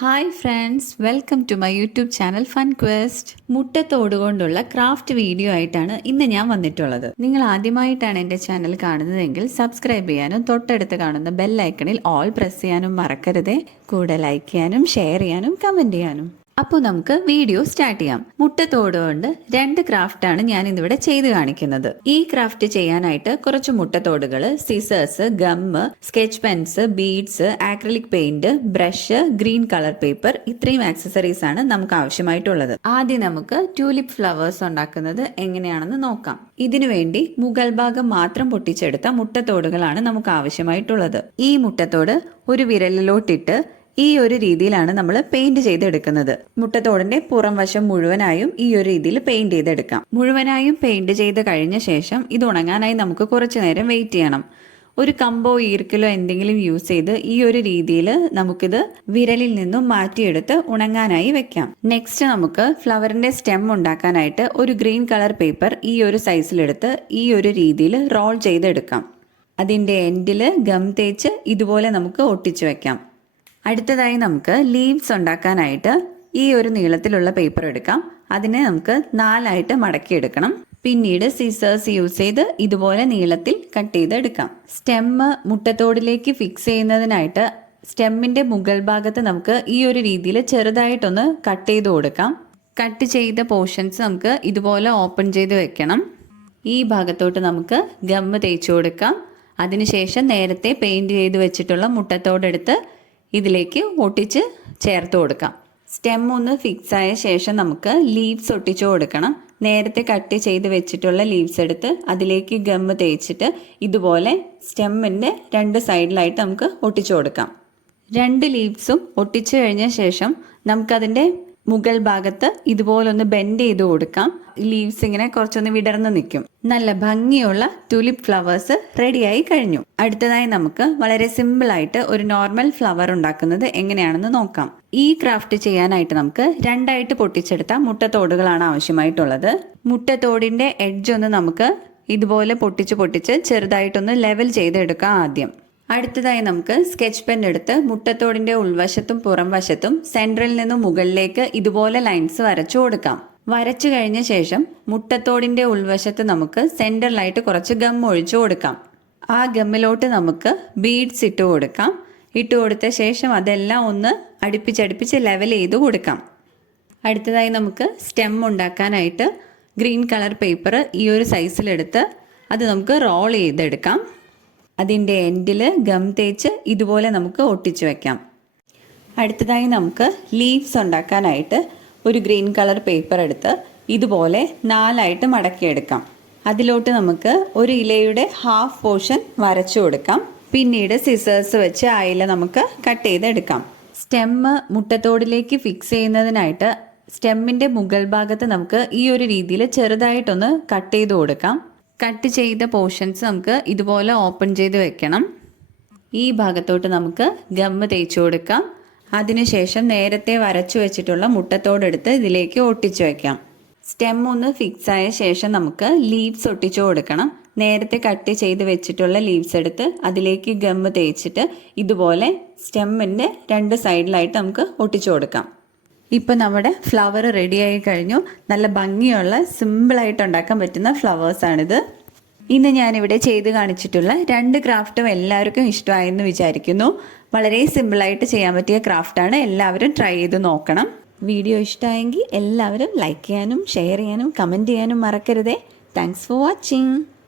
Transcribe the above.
Hi friends, welcome to my YouTube channel fun quest. മുട്ടത്തോട് കൊണ്ടുള്ള craft video ആയിട്ടാണ് ഇന്ന് ഞാൻ വന്നിട്ടുള്ളത്. നിങ്ങൾ ആദ്യമായിട്ടാണ് എൻ്റെ ചാനൽ കാണുന്നതെങ്കിൽ സബ്സ്ക്രൈബ് ചെയ്യാനും തൊട്ടടുത്ത് കാണുന്ന ബെൽ ഐക്കണിൽ ഓൾ പ്രസ് ചെയ്യാനും മറക്കരുതേ. കൂടെ ലൈക്ക് ചെയ്യാനും ഷെയർ ചെയ്യാനും കമൻറ്റ് ചെയ്യാനും. അപ്പോൾ നമുക്ക് വീഡിയോ സ്റ്റാർട്ട് ചെയ്യാം. മുട്ടത്തോട് കൊണ്ട് 2 ക്രാഫ്റ്റാണ് ഞാൻ ഇന്നിവിടെ ചെയ്ത് കാണിക്കുന്നത്. ഈ ക്രാഫ്റ്റ് ചെയ്യാനായിട്ട് കുറച്ച് മുട്ടത്തോടുകൾ, scissors, gum, sketch pens, beads, acrylic paint, brush, green colour paper, ഇത്രയും ആക്സസറീസ് ആണ് നമുക്ക് ആവശ്യമായിട്ടുള്ളത്. ആദ്യം നമുക്ക് ട്യൂലിപ്പ് ഫ്ലവേഴ്സ് ഉണ്ടാക്കുന്നത് എങ്ങനെയാണെന്ന് നോക്കാം. ഇതിനു വേണ്ടി മുകൾ ഭാഗം മാത്രം പൊട്ടിച്ചെടുത്ത മുട്ടത്തോടുകളാണ് നമുക്ക് ആവശ്യമായിട്ടുള്ളത്. ഈ മുട്ടത്തോട് ഒരു വിരലിലോട്ടിട്ട് ഈ ഒരു രീതിയിലാണ് നമ്മൾ പെയിന്റ് ചെയ്തെടുക്കുന്നത്. മുട്ടത്തോടിന്റെ പുറം വശം മുഴുവനായും ഈ ഒരു രീതിയിൽ പെയിന്റ് ചെയ്തെടുക്കാം. മുഴുവനായും പെയിന്റ് ചെയ്ത് കഴിഞ്ഞ ശേഷം ഇത് ഉണങ്ങാനായി നമുക്ക് കുറച്ചു നേരം വെയിറ്റ് ചെയ്യണം. ഒരു കമ്പോ ഈർക്കലോ എന്തെങ്കിലും യൂസ് ചെയ്ത് ഈ ഒരു രീതിയിൽ നമുക്കിത് വിരലിൽ നിന്നും മാറ്റിയെടുത്ത് ഉണങ്ങാനായി വെക്കാം. നെക്സ്റ്റ് നമുക്ക് ഫ്ലവറിന്റെ സ്റ്റെം ഉണ്ടാക്കാനായിട്ട് ഒരു ഗ്രീൻ കളർ പേപ്പർ ഈ ഒരു സൈസിലെടുത്ത് ഈ ഒരു രീതിയിൽ റോൾ ചെയ്തെടുക്കാം. അതിന്റെ എൻഡിൽ ഗം തേച്ച് ഇതുപോലെ നമുക്ക് ഒട്ടിച്ചു വെക്കാം. അടുത്തതായി നമുക്ക് ലീവ്സ് ഉണ്ടാക്കാനായിട്ട് ഈ ഒരു നീളത്തിലുള്ള പേപ്പർ എടുക്കാം. അതിനെ നമുക്ക് 4ആയിട്ട് മടക്കിയെടുക്കണം. പിന്നീട് സിസേഴ്സ് യൂസ് ചെയ്ത് ഇതുപോലെ നീളത്തിൽ കട്ട് ചെയ്തെടുക്കാം. സ്റ്റെമ്മ് മുട്ടത്തോടിലേക്ക് ഫിക്സ് ചെയ്യുന്നതിനായിട്ട് സ്റ്റെമ്മിന്റെ മുകൾ ഭാഗത്ത് നമുക്ക് ഈ ഒരു രീതിയിൽ ചെറുതായിട്ടൊന്ന് കട്ട് ചെയ്ത് കൊടുക്കാം. കട്ട് ചെയ്ത പോർഷൻസ് നമുക്ക് ഇതുപോലെ ഓപ്പൺ ചെയ്ത് വെക്കണം. ഈ ഭാഗത്തോട്ട് നമുക്ക് ഗമ്മ് തേച്ച് കൊടുക്കാം. അതിനുശേഷം നേരത്തെ പെയിന്റ് ചെയ്ത് വെച്ചിട്ടുള്ള മുട്ടത്തോടെടുത്ത് ഇതിലേക്ക് ഒട്ടിച്ച് ചേർത്ത് കൊടുക്കാം. സ്റ്റെം ഒന്ന് ഫിക്സ് ആയ ശേഷം നമുക്ക് ലീവ്സ് ഒട്ടിച്ചു കൊടുക്കണം. നേരത്തെ കട്ട് ചെയ്ത് വെച്ചിട്ടുള്ള ലീവ്സ് എടുത്ത് അതിലേക്ക് ഗമ്മ് തേച്ചിട്ട് ഇതുപോലെ സ്റ്റെമ്മിൻ്റെ 2 സൈഡിലായിട്ട് നമുക്ക് ഒട്ടിച്ചു കൊടുക്കാം. 2 ലീവ്സും ഒട്ടിച്ചു കഴിഞ്ഞ ശേഷം നമുക്കതിൻ്റെ മുകൾ ഭാഗത്ത് ഇതുപോലൊന്ന് ബെൻഡ് ചെയ്ത് കൊടുക്കാം. ലീവ്സ് ഇങ്ങനെ കുറച്ചൊന്ന് വിടർന്ന് നിൽക്കും. നല്ല ഭംഗിയുള്ള ട്യൂലിപ്പ് ഫ്ലവേഴ്സ് റെഡിയായി കഴിഞ്ഞു. അടുത്തതായി നമുക്ക് വളരെ സിമ്പിൾ ആയിട്ട് ഒരു നോർമൽ ഫ്ലവർ ഉണ്ടാക്കുന്നത് എങ്ങനെയാണെന്ന് നോക്കാം. ഈ ക്രാഫ്റ്റ് ചെയ്യാനായിട്ട് നമുക്ക് 2ആയിട്ട് പൊട്ടിച്ചെടുത്ത മുട്ടത്തോടുകളാണ് ആവശ്യമായിട്ടുള്ളത്. മുട്ടത്തോടിന്റെ എഡ്ജ് ഒന്ന് നമുക്ക് ഇതുപോലെ പൊട്ടിച്ച് ചെറുതായിട്ടൊന്ന് ലെവൽ ചെയ്തെടുക്കാം ആദ്യം. അടുത്തതായി നമുക്ക് സ്കെച്ച് പെൻ എടുത്ത് മുട്ടത്തോടിന്റെ ഉൾവശത്തും പുറം വശത്തും സെൻട്രൽ നിന്നും മുകളിലേക്ക് ഇതുപോലെ ലൈൻസ് വരച്ചു കൊടുക്കാം. വരച്ചു കഴിഞ്ഞ ശേഷം മുട്ടത്തോടിന്റെ ഉൾവശത്ത് നമുക്ക് സെന്ററിലായിട്ട് കുറച്ച് ഗം ഒഴിച്ചു കൊടുക്കാം. ആ ഗമ്മിലോട്ട് നമുക്ക് ബീഡ്സ് ഇട്ട് കൊടുക്കാം. ഇട്ട് കൊടുത്ത ശേഷം അതെല്ലാം ഒന്ന് അടുപ്പിച്ചടുപ്പിച്ച് ലെവൽ ചെയ്ത് കൊടുക്കാം. അടുത്തതായി നമുക്ക് സ്റ്റെം ഉണ്ടാക്കാനായിട്ട് ഗ്രീൻ കളർ പേപ്പർ ഈ ഒരു സൈസിലെടുത്ത് അത് നമുക്ക് റോൾ ചെയ്തെടുക്കാം. അതിൻ്റെ എൻഡിൽ ഗം തേച്ച് ഇതുപോലെ നമുക്ക് ഒട്ടിച്ചു വെക്കാം. അടുത്തതായി നമുക്ക് ലീവ്സ് ഉണ്ടാക്കാനായിട്ട് ഒരു ഗ്രീൻ കളർ പേപ്പർ എടുത്ത് ഇതുപോലെ 4ആയിട്ട് മടക്കിയെടുക്കാം. അതിലോട്ട് നമുക്ക് ഒരു ഇലയുടെ ഹാഫ് പോർഷൻ വരച്ചു കൊടുക്കാം. പിന്നീട് സിസേഴ്സ് വെച്ച് ആ ഇല നമുക്ക് കട്ട് ചെയ്തെടുക്കാം. സ്റ്റെമ്മ് മുട്ടത്തോടിലേക്ക് ഫിക്സ് ചെയ്യുന്നതിനായിട്ട് സ്റ്റെമ്മിൻ്റെ മുകൾ ഭാഗത്ത് നമുക്ക് ഈ ഒരു രീതിയിൽ ചെറുതായിട്ടൊന്ന് കട്ട് ചെയ്ത് കൊടുക്കാം. കട്ട് ചെയ്ത പോർഷൻസ് നമുക്ക് ഇതുപോലെ ഓപ്പൺ ചെയ്ത് വെക്കണം. ഈ ഭാഗത്തോട്ട് നമുക്ക് ഗമ്മ് തേച്ച് കൊടുക്കാം. അതിനുശേഷം നേരത്തെ വരച്ചു വെച്ചിട്ടുള്ള മുട്ടത്തോടെടുത്ത് ഇതിലേക്ക് ഒട്ടിച്ചു വെക്കാം. സ്റ്റെം ഒന്ന് ഫിക്സ് ആയ ശേഷം നമുക്ക് ലീവ്സ് ഒട്ടിച്ചു കൊടുക്കണം. നേരത്തെ കട്ട് ചെയ്ത് വെച്ചിട്ടുള്ള ലീവ്സ് എടുത്ത് അതിലേക്ക് ഗമ്മ് തേച്ചിട്ട് ഇതുപോലെ സ്റ്റെമ്മിൻ്റെ 2 സൈഡിലായിട്ട് നമുക്ക് ഒട്ടിച്ചു കൊടുക്കാം. ഇപ്പം നമ്മുടെ ഫ്ലവർ റെഡിയായി കഴിഞ്ഞു. നല്ല ഭംഗിയുള്ള സിമ്പിളായിട്ട് ഉണ്ടാക്കാൻ പറ്റുന്ന ഫ്ലവേഴ്സാണിത്. ഇന്ന് ഞാനിവിടെ ചെയ്ത് കാണിച്ചിട്ടുള്ള 2 ക്രാഫ്റ്റും എല്ലാവർക്കും ഇഷ്ടമായെന്ന് വിചാരിക്കുന്നു. വളരെ സിമ്പിളായിട്ട് ചെയ്യാൻ പറ്റിയ ക്രാഫ്റ്റാണ്. എല്ലാവരും ട്രൈ ചെയ്ത് നോക്കണം. വീഡിയോ ഇഷ്ടമായെങ്കിൽ എല്ലാവരും ലൈക്ക് ചെയ്യാനും ഷെയർ ചെയ്യാനും കമൻറ്റ് ചെയ്യാനും മറക്കരുതേ. Thanks for watching.